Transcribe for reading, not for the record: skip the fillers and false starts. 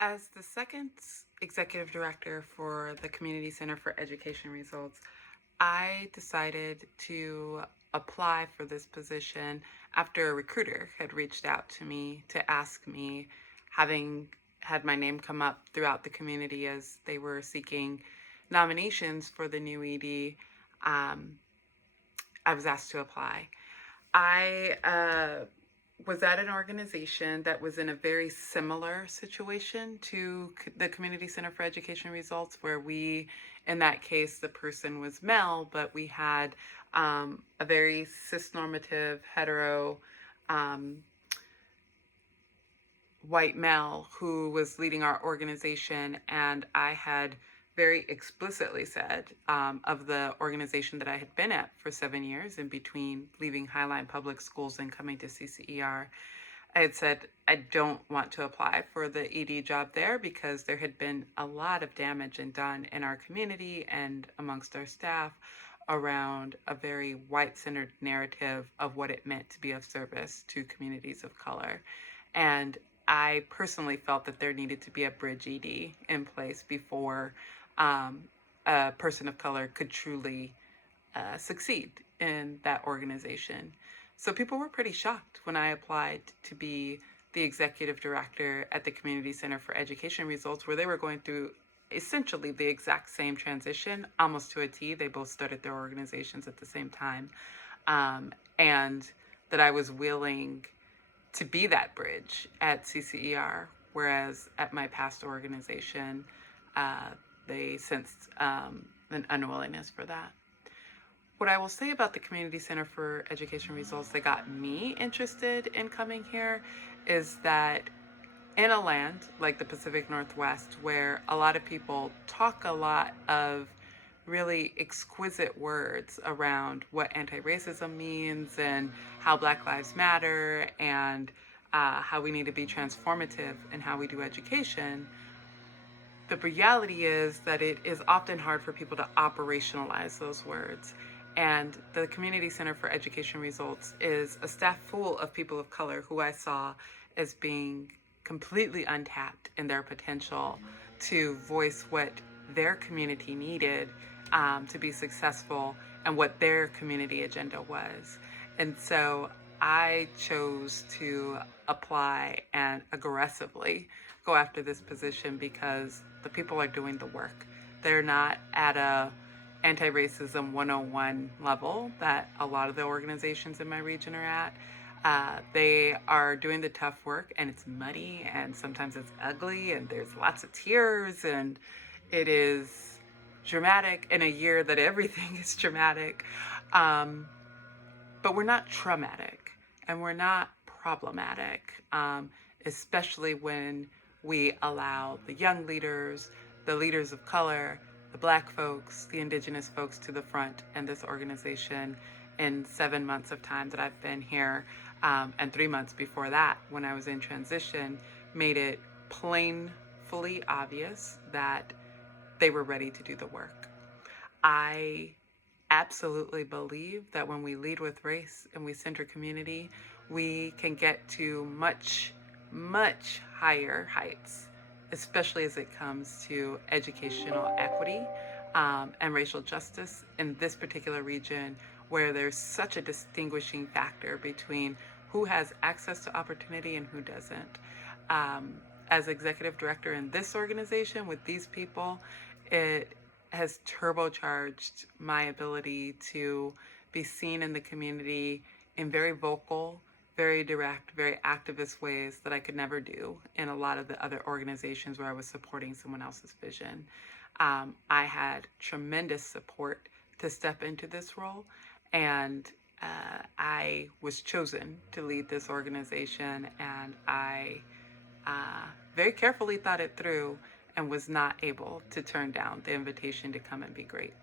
As the second executive director for the Community Center for Education Results, I decided to apply for this position after a recruiter had reached out to me to ask me, having had my name come up throughout the community as they were seeking nominations for the new ED. I was asked to apply. I was at an organization that was in a very similar situation to the Community Center for Education Results, where in that case, the person was male, but we had a very cisnormative, hetero, um, white male who was leading our organization, and I had very explicitly said of the organization that I had been at for 7 years in between leaving Highline Public Schools and coming to CCER, I had said I don't want to apply for the ED job there because there had been a lot of damage done in our community and amongst our staff around a very white-centered narrative of what it meant to be of service to communities of color. And I personally felt that there needed to be a bridge ED in place before a person of color could truly succeed in that organization. So people were pretty shocked when I applied to be the executive director at the Community Center for Education Results, where they were going through essentially the exact same transition, almost to a T. They both started their organizations at the same time. And that I was willing to be that bridge at CCER, whereas at my past organization, they sensed an unwillingness for that. What I will say about the Community Center for Education Results that got me interested in coming here is that in a land like the Pacific Northwest, where a lot of people talk a lot of really exquisite words around what anti-racism means and how Black Lives Matter and how we need to be transformative in how we do education, the reality is that it is often hard for people to operationalize those words. And the Community Center for Education Results is a staff full of people of color who I saw as being completely untapped in their potential to voice what their community needed to be successful and what their community agenda was. And so I chose to apply and aggressively go after this position because the people are doing the work. They're not at a anti-racism 101 level that a lot of the organizations in my region are at. They are doing the tough work, and it's muddy and sometimes it's ugly and there's lots of tears and it is dramatic in a year that everything is dramatic. But we're not traumatic and we're not problematic, especially when we allow the young leaders, the leaders of color, the Black folks, the Indigenous folks to the front. And this organization, in 7 months of time that I've been here, and 3 months before that when I was in transition, made it plainly obvious that they were ready to do the work. I absolutely believe that when we lead with race and we center community, we can get to much, much higher heights, especially as it comes to educational equity and racial justice in this particular region, where there's such a distinguishing factor between who has access to opportunity and who doesn't. As executive director in this organization with these people, it has turbocharged my ability to be seen in the community in very vocal, very direct, very activist ways that I could never do in a lot of the other organizations where I was supporting someone else's vision. I had tremendous support to step into this role, and I was chosen to lead this organization, and I very carefully thought it through and was not able to turn down the invitation to come and be great.